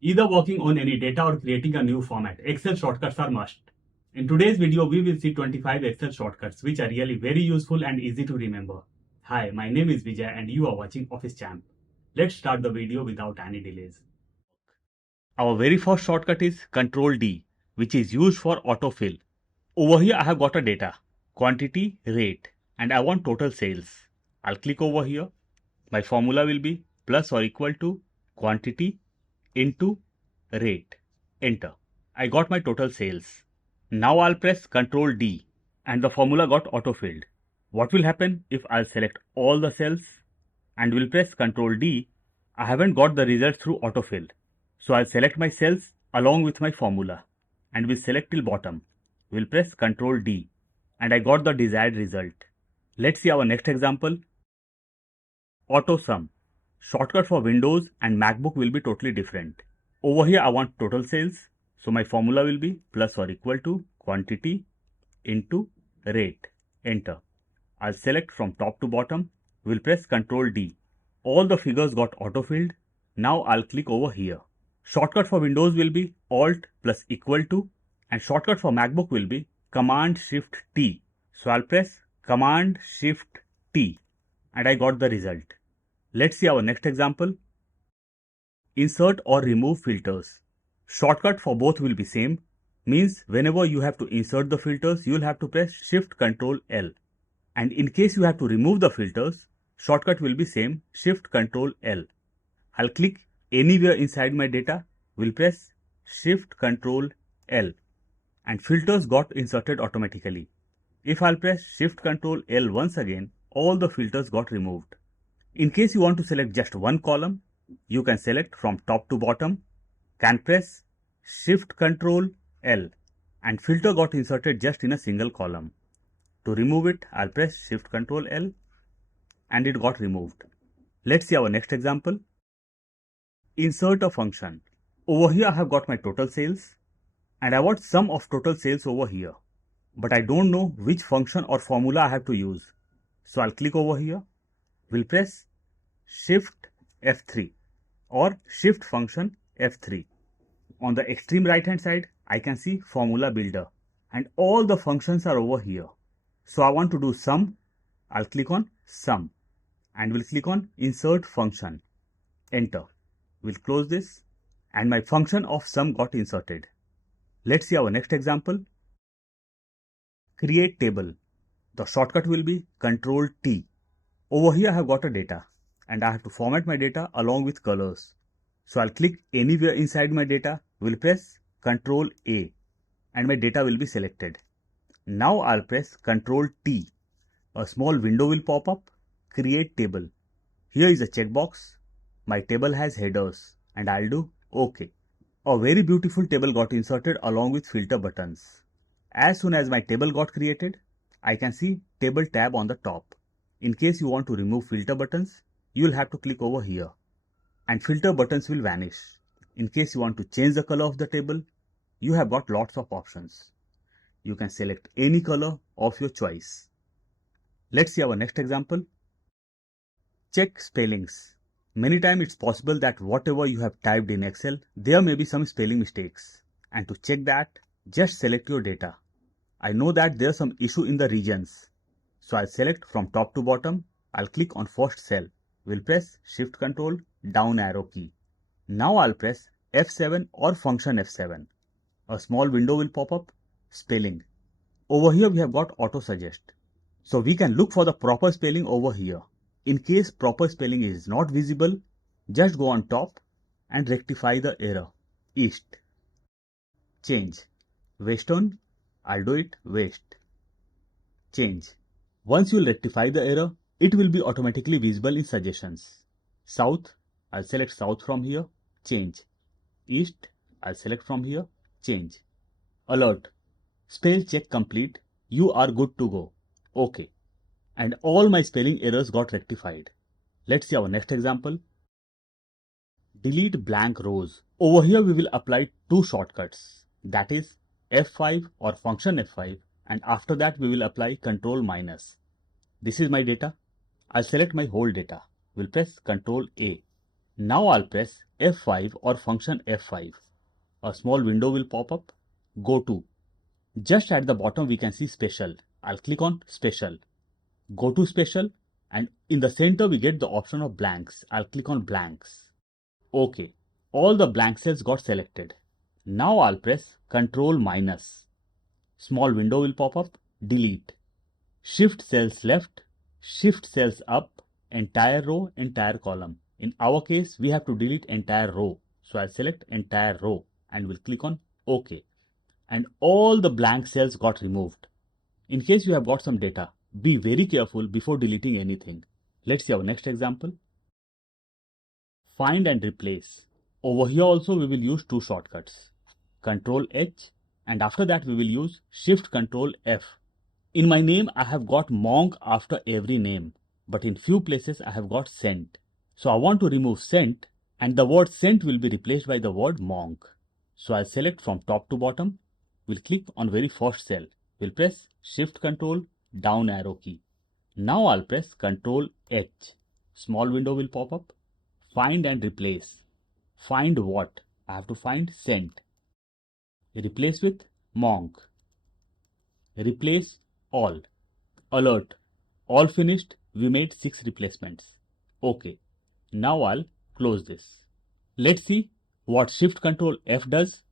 Either working on any data or creating a new format, Excel shortcuts are must. In today's video, we will see 25 Excel shortcuts which are really very useful and easy to remember. Hi, my name is Vijay and you are watching OfficeChamp. Let's start the video without any delays. Our very first shortcut is Control D, which is used for autofill. Over here I have got a data, quantity, rate, and I want total sales. I'll click over here. My formula will be plus or equal to quantity into rate. Enter. I got my total sales. Now I'll press Ctrl D and the formula got autofilled. What will happen if I'll select all the cells and will press Ctrl D? I haven't got the result through autofill. So I'll select my cells along with my formula and will select till bottom. We'll press Ctrl D and I got the desired result. Let's see our next example. Auto sum. Shortcut for Windows and MacBook will be totally different. Over here I want total sales. So my formula will be plus or equal to quantity into rate. Enter. I'll select from top to bottom. We'll press Ctrl D. All the figures got autofilled. Now I'll click over here. Shortcut for Windows will be Alt plus equal to, and shortcut for MacBook will be Command Shift T. So I'll press Command Shift T and I got the result. Let's see our next example. Insert or remove filters. Shortcut for both will be same. Means whenever you have to insert the filters, you will have to press Shift Ctrl L. And in case you have to remove the filters, shortcut will be same, Shift Ctrl L. I'll click anywhere inside my data, will press Shift Ctrl L and filters got inserted automatically. If I'll press Shift Ctrl L once again, all the filters got removed. In case you want to select just one column, you can select from top to bottom, can press Shift Ctrl L and filter got inserted just in a single column. To remove it, I'll press Shift Ctrl L and it got removed. Let's see our next example. Insert a function. Over here I have got my total sales and I want sum of total sales over here. But I don't know which function or formula I have to use. So I'll click over here. We'll press Shift F3 or Shift function F3. On the extreme right hand side, I can see formula builder and all the functions are over here. So I want to do sum. I'll click on sum and we'll click on insert function. Enter. We'll close this and my function of sum got inserted. Let's see our next example. Create table. The shortcut will be Ctrl T. Over here I have got a data and I have to format my data along with colors. So I'll click anywhere inside my data, will press Ctrl A and my data will be selected. Now I'll press Ctrl T. A small window will pop up. Create table. Here is a checkbox. My table has headers and I'll do OK. A very beautiful table got inserted along with filter buttons. As soon as my table got created, I can see table tab on the top. In case you want to remove filter buttons, you will have to click over here and filter buttons will vanish. In case you want to change the color of the table, you have got lots of options. You can select any color of your choice. Let's see our next example. Check spellings. Many times it's possible that whatever you have typed in Excel, there may be some spelling mistakes. And to check that, just select your data. I know that there's some issue in the regions. So I'll select from top to bottom. I'll click on first cell. We'll press Shift Ctrl down arrow key. Now I'll press F7 or function F7. A small window will pop up. Spelling. Over here we have got auto suggest. So we can look for the proper spelling over here. In case proper spelling is not visible, just go on top and rectify the error. East. Change. Western. I'll do it west. Change. Once you rectify the error, it will be automatically visible in suggestions. South. I'll select south from here. Change. East. I'll select from here. Change. Alert. Spell check complete. You are good to go. OK. And all my spelling errors got rectified. Let's see our next example. Delete blank rows. Over here we will apply two shortcuts. That is F5 or function F5 and after that we will apply Ctrl minus. This is my data. I'll select my whole data. We'll press Ctrl A. Now I'll press F5 or function F5. A small window will pop up. Go to. Just at the bottom we can see special. I'll click on special. Go to special and in the center we get the option of blanks. I'll click on blanks. OK. All the blank cells got selected. Now I'll press Ctrl minus. Small window will pop up. Delete. Shift cells left. Shift cells up. Entire row, entire column. In our case, we have to delete entire row. So I'll select entire row and will click on OK. And all the blank cells got removed. In case you have got some data, be very careful before deleting anything. Let's see our next example. Find and replace. Over here also we will use two shortcuts. Ctrl H and after that we will use Shift Ctrl F. In my name I have got monk after every name, but in few places I have got sent. So I want to remove sent and the word sent will be replaced by the word monk. So I'll select from top to bottom. We'll click on very first cell. We'll press Shift Ctrl down arrow key. Now I'll press Ctrl H. Small window will pop up. Find and replace. Find what? I have to find sent. Replace with monk. Replace all. Alert. All finished. We made 6 replacements. OK. Now I'll close this. Let's see what Shift Ctrl F does.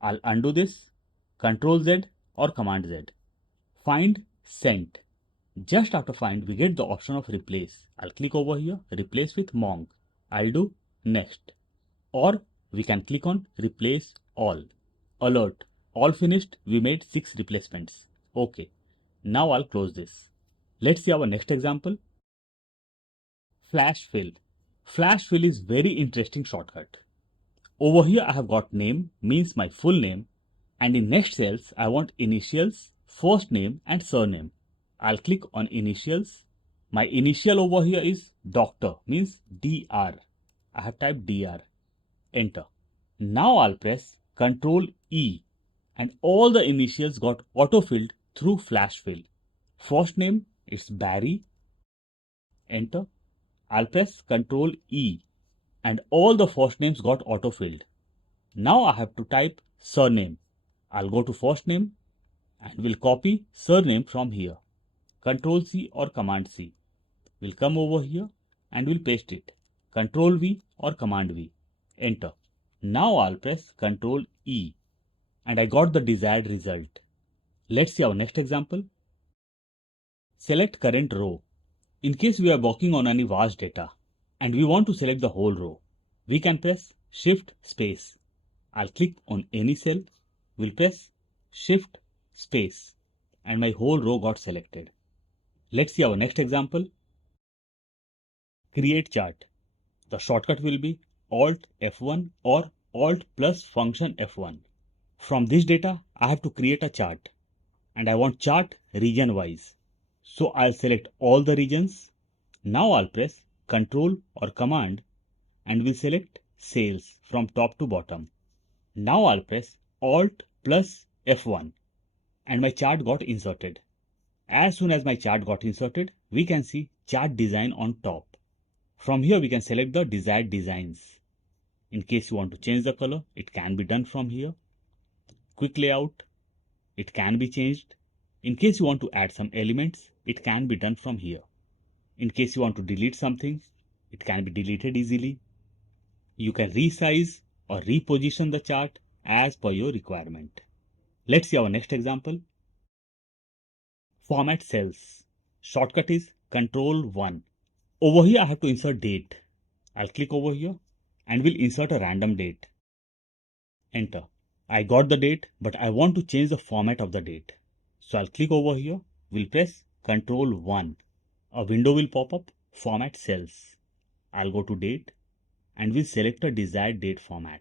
I'll undo this. Ctrl Z or Command Z. Find sent. Just after find we get the option of replace. I'll click over here. Replace with monk. I'll do next. Or we can click on replace all. Alert. All finished. We made 6 replacements. OK. Now I'll close this. Let's see our next example. Flash fill. Flash fill is very interesting shortcut. Over here I have got name means my full name and in next cells I want initials, first name and surname. I'll click on initials. My initial over here is doctor means DR. I have typed DR. Enter. Now I'll press Ctrl E and all the initials got auto-filled through flash fill. First name is Barry. Enter. I'll press Ctrl E and all the first names got auto-filled. Now I have to type surname. I'll go to first name and will copy surname from here. Ctrl C or Command C. We'll come over here and we'll paste it. Ctrl V or Command V. Enter. Now I'll press Ctrl E and I got the desired result. Let's see our next example. Select current row. In case we are working on any vast data and we want to select the whole row, we can press Shift space. I'll click on any cell. We'll press Shift space and my whole row got selected. Let's see our next example. Create chart. The shortcut will be Alt F1 or Alt plus function F1. From this data, I have to create a chart and I want chart region wise. So I'll select all the regions. Now I'll press Ctrl or Command and will select sales from top to bottom. Now I'll press Alt plus F1 and my chart got inserted. As soon as my chart got inserted, we can see chart design on top. From here we can select the desired designs. In case you want to change the color, it can be done from here. Quick layout, it can be changed. In case you want to add some elements, it can be done from here. In case you want to delete something, it can be deleted easily. You can resize or reposition the chart as per your requirement. Let's see our next example. Format cells. Shortcut is Ctrl 1. Over here I have to insert date. I'll click over here and will insert a random date. Enter. I got the date, but I want to change the format of the date. So I'll click over here. We'll press Ctrl 1. A window will pop up, format cells. I'll go to date and will select a desired date format.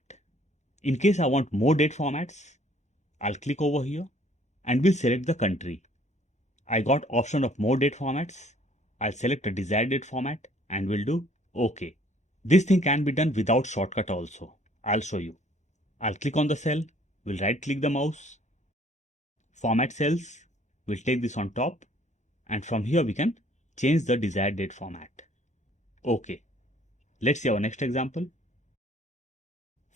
In case I want more date formats, I'll click over here and will select the country. I got option of more date formats. I'll select a desired date format and will do OK. This thing can be done without shortcut also. I'll show you. I'll click on the cell. We'll right click the mouse. Format cells. We'll take this on top and from here we can change the desired date format. OK. Let's see our next example.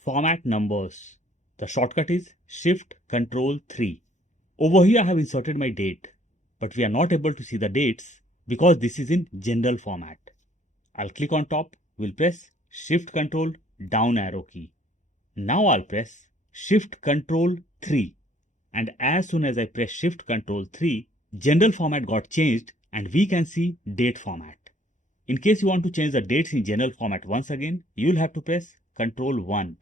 Format numbers. The shortcut is Shift Control 3. Over here I have inserted my date, but we are not able to see the dates because this is in general format. I'll click on top, we'll press Shift Control down arrow key. Now I'll press Shift Control 3, and as soon as I press Shift Control 3, general format got changed and we can see date format. In case you want to change the dates in general format once again, you'll have to press Control 1,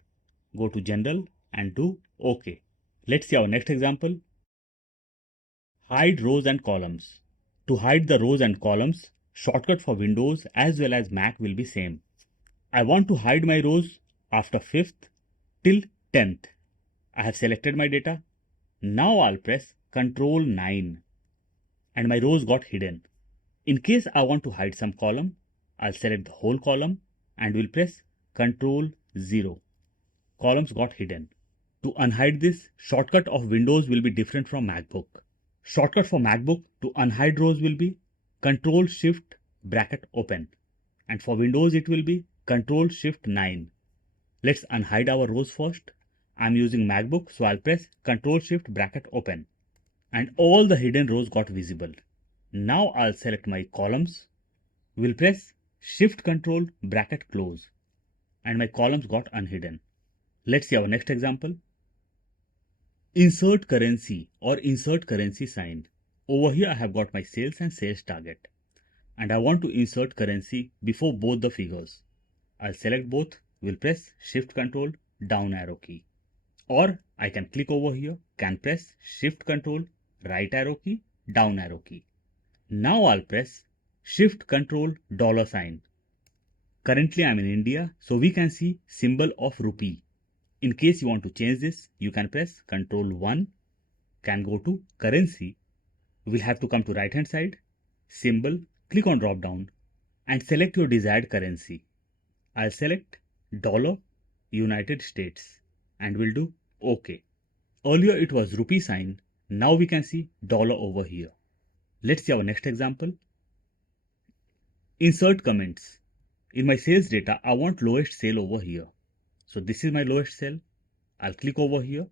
go to general and do OK. Let's see our next example. Hide rows and columns. To hide the rows and columns, shortcut for Windows as well as Mac will be same. I want to hide my rows after 5th till 10th. I have selected my data. Now I'll press Control 9 and my rows got hidden. In case I want to hide some column, I'll select the whole column and will press Control 0. Columns got hidden. To unhide this, shortcut of Windows will be different from MacBook. Shortcut for MacBook to unhide rows will be Control Shift bracket open, and for Windows it will be Control Shift 9. Let's unhide our rows first. I'm using MacBook, so I'll press Control Shift bracket open, and all the hidden rows got visible. Now I'll select my columns, will press Shift Control bracket close, and my columns got unhidden. Let's see our next example. Insert currency or insert currency sign. Over here I have got my sales and sales target, and I want to insert currency before both the figures. I'll select both, will press Shift Control down arrow key, or I can click over here, can press Shift Control right arrow key, down arrow key. Now I'll press Shift Control dollar sign. Currently I'm in India, so we can see symbol of rupee. In case you want to change this, you can press Control 1, can go to currency. We'll have to come to right hand side, symbol, click on drop down and select your desired currency. I'll select dollar United States and we'll do OK. Earlier it was rupee sign, now we can see dollar over here. Let's see our next example. Insert comments. In my sales data, I want lowest sale over here. So this is my lowest sale. I'll click over here.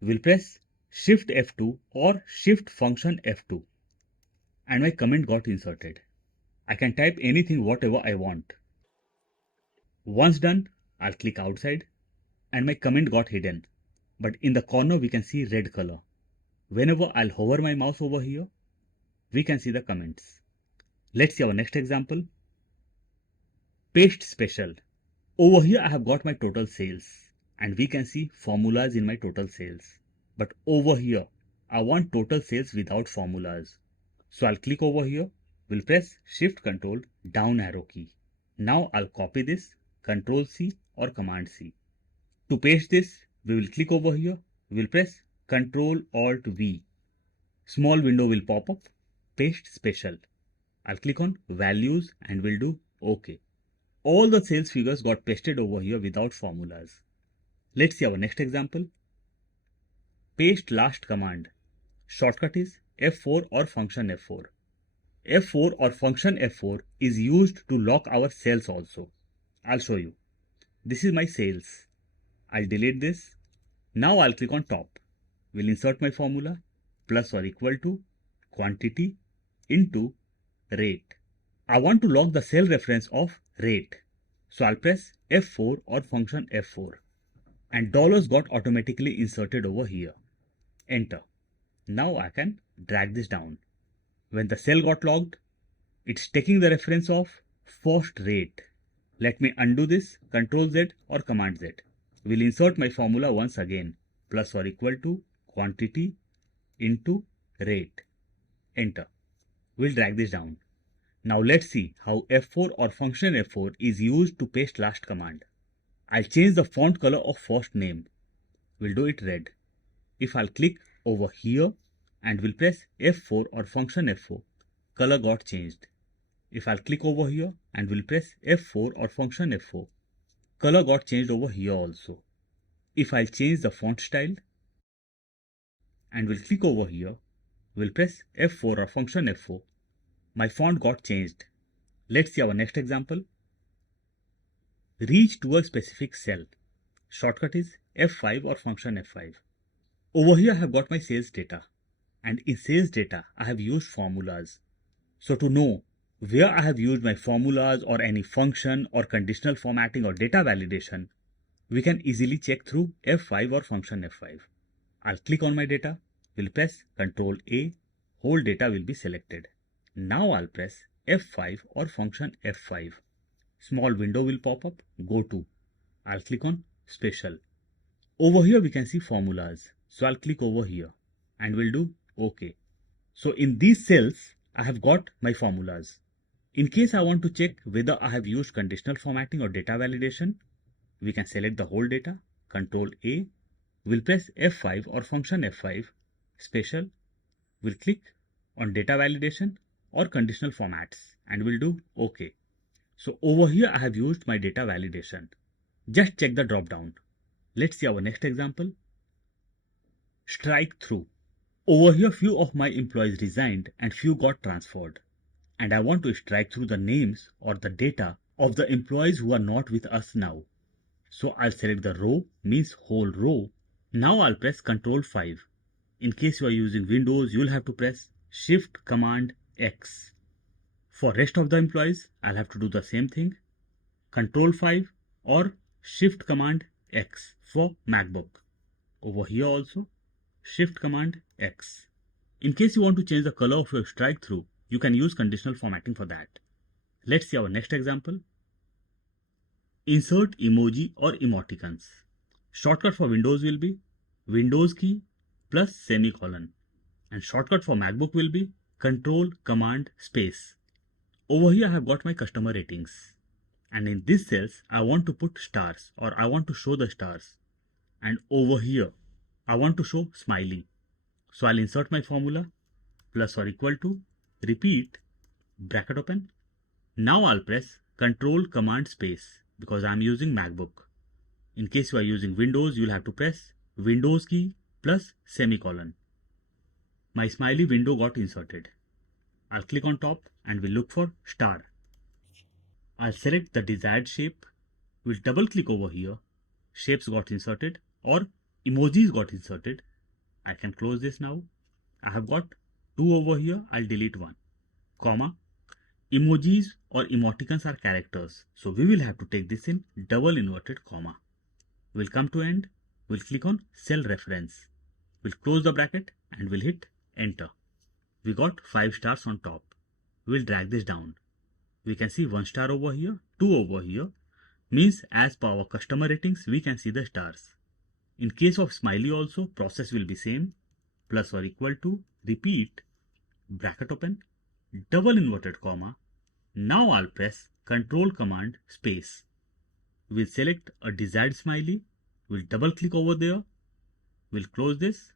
We'll press Shift F2 or Shift function F2. And my comment got inserted. I can type anything whatever I want. Once done, I'll click outside and my comment got hidden. But in the corner we can see red color. Whenever I'll hover my mouse over here, we can see the comments. Let's see our next example. Paste special. Over here I have got my total sales and we can see formulas in my total sales. But over here I want total sales without formulas. So I'll click over here, will press Shift Control down arrow key. Now I'll copy this, Control C or Command C. To paste this, we will click over here, we'll press Control Alt V. Small window will pop up, paste special. I'll click on values and we'll do OK. All the sales figures got pasted over here without formulas. Let's see our next example. Paste last command. Shortcut is F4 or function F4. F4 or function F4 is used to lock our cells also. I'll show you. This is my sales. I'll delete this. Now I'll click on top. We'll insert my formula plus or equal to quantity into rate. I want to log the cell reference of rate. So I'll press F4 or function F4 and dollars got automatically inserted over here. Enter. Now I can drag this down. When the cell got logged, it's taking the reference of first rate. Let me undo this, Ctrl Z or Command Z. We'll insert my formula once again, plus or equal to quantity into rate. Enter. We'll drag this down. Now let's see how F4 or function F4 is used to paste last command. I'll change the font color of first name. We'll do it red. If I'll click over here and we'll press F4 or function F4, color got changed. If I'll click over here and we'll press F4 or function F4, color got changed over here also. If I'll change the font style and we'll click over here, we'll press F4 or function F4, my font got changed. Let's see our next example. reach to a specific cell. Shortcut is F5 or function F5. Over here I have got my sales data, and in sales data I have used formulas. So to know where I have used my formulas or any function or conditional formatting or data validation, we can easily check through F5 or function F5. I'll click on my data, will press Ctrl A, whole data will be selected. Now I'll press F5 or function F5. Small window will pop up, go to. I'll click on special. Over here we can see formulas. So I'll click over here and we'll do OK. So in these cells, I have got my formulas. In case I want to check whether I have used conditional formatting or data validation, we can select the whole data, Ctrl A, we'll press F5 or function F5, special, we'll click on data validation or conditional formats and we'll do OK. So over here I have used my data validation. Just check the drop down. Let's see our next example. Strike through. Over here few of my employees resigned and few got transferred. And I want to strike through the names or the data of the employees who are not with us now. So I'll select the row, means whole row. Now I'll press Ctrl 5. In case you are using Windows, you'll have to press Shift Command X. For rest of the employees, I'll have to do the same thing. Ctrl 5 or Shift Command X for MacBook. Over here also, Shift Command X. In case you want to change the color of your strike through, you can use conditional formatting for that. Let's see our next example. Insert emoji or emoticons. Shortcut for Windows will be Windows key plus semicolon. And shortcut for MacBook will be Control Command Space. Over here I have got my customer ratings. And in these cells, I want to put stars or I want to show the stars. And over here, I want to show smiley. So I'll insert my formula, plus or equal to, repeat, bracket open. Now I'll press Control Command Space because I'm using MacBook. In case you are using Windows, you'll have to press Windows key plus semicolon. My smiley window got inserted. I'll click on top and we'll look for star. I'll select the desired shape. We'll double click over here. Shapes got inserted or emojis got inserted. I can close this now. I have got two over here. I'll delete one. Comma. Emojis or emoticons are characters. So we will have to take this in double inverted comma. We'll come to end. We'll click on cell reference. We'll close the bracket and we'll hit enter. We got 5 stars on top. We'll drag this down. We can see 1 star over here, 2 over here. Means as per our customer ratings, we can see the stars. In case of smiley also, process will be same. Plus or equal to, repeat, bracket open, double inverted comma. Now I'll press Control Command Space. We'll select a desired smiley. We'll double click over there. We'll close this,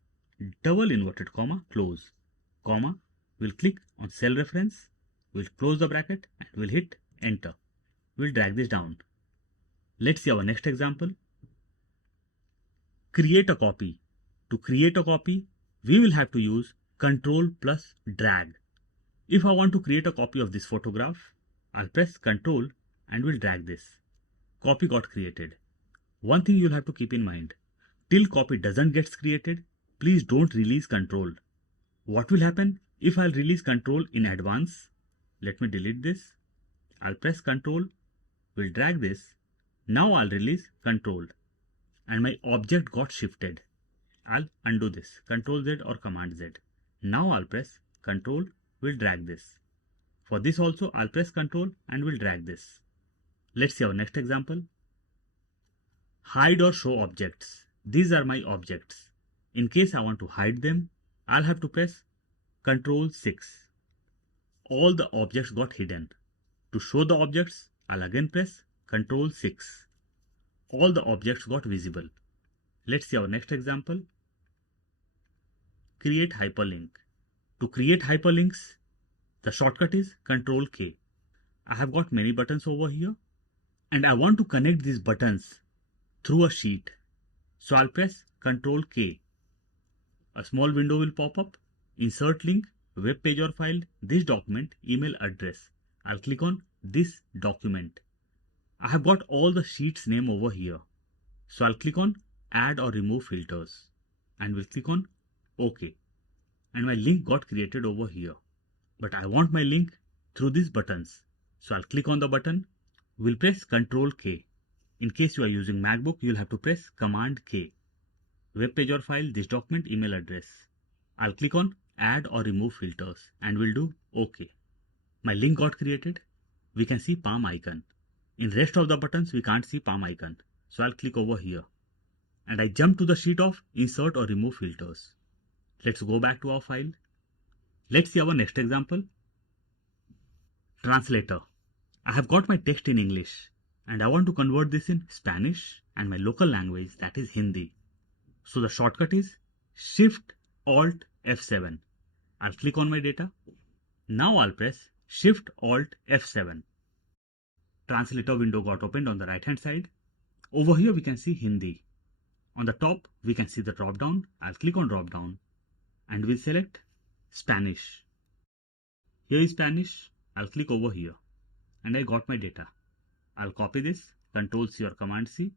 double inverted comma, close, comma. We'll click on cell reference. We'll close the bracket and we'll hit enter. We'll drag this down. Let's see our next example. Create a copy. To create a copy, we will have to use Control plus drag. If I want to create a copy of this photograph, I'll press Control and we'll drag this. Copy got created. One thing you'll have to keep in mind. Till copy doesn't get created, please don't release Control. What will happen if I'll release Control in advance? Let me delete this. I'll press Control. We'll drag this. Now I'll release Control. And my object got shifted. I'll undo this. Control Z or Command Z. Now I'll press Control. We'll drag this. For this also I'll press Control and we'll drag this. Let's see our next example. Hide or show objects. These are my objects. In case I want to hide them, I'll have to press Control 6. All the objects got hidden. To show the objects, I'll again press Control 6. All the objects got visible. Let's see our next example. Create hyperlink. To create hyperlinks, the shortcut is Control K. I have got many buttons over here and I want to connect these buttons through a sheet. So I'll press Control K. A small window will pop up. Insert link, web page or file, this document, email address. I'll click on this document. I have got all the sheets name over here. So I'll click on add or remove filters and we'll click on OK. And my link got created over here. But I want my link through these buttons. So I'll click on the button. We'll press Ctrl K. In case you are using MacBook, you'll have to press Command K. Web page or file, this document, email address. I'll click on add or remove filters and we'll do OK. My link got created. We can see palm icon. In rest of the buttons, we can't see palm icon. So I'll click over here. And I jump to the sheet of insert or remove filters. Let's go back to our file. Let's see our next example. Translator. I have got my text in English and I want to convert this in Spanish and my local language, that is Hindi. So the shortcut is Shift Alt F7. I'll click on my data. Now I'll press Shift Alt F7. Translator window got opened on the right hand side. Over here we can see Hindi. On the top we can see the drop down. I'll click on drop down and we'll select Spanish. Here is Spanish. I'll click over here and I got my data. I'll copy this, Ctrl C or Command C.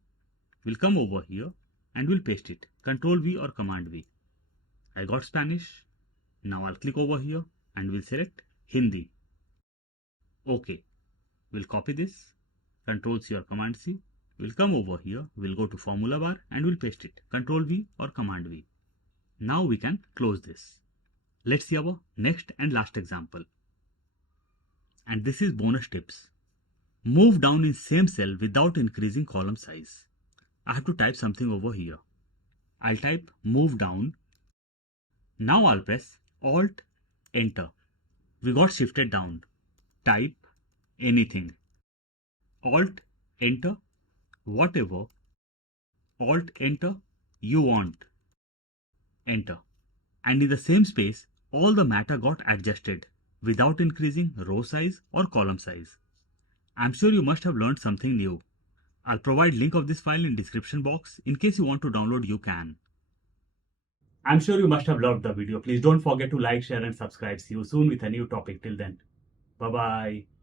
We'll come over here and we'll paste it, Ctrl V or Command V. I got Spanish. Now I'll click over here and we'll select Hindi. OK. We'll copy this, Ctrl C or Command C. We'll come over here, we'll go to formula bar and we'll paste it, Ctrl V or Command V. Now we can close this. Let's see our next and last example. And this is bonus tips. Move down in same cell without increasing column size. I have to type something over here. I'll type move down. Now I'll press Alt Enter. We got shifted down. Type anything. Alt Enter whatever. Alt Enter you want. Enter. And in the same space, all the matter got adjusted without increasing row size or column size. I'm sure you must have learned something new. I'll provide link of this file in description box. In case you want to download, you can. I'm sure you must have loved the video. Please don't forget to like, share and subscribe. See you soon with a new topic. Till then, bye bye.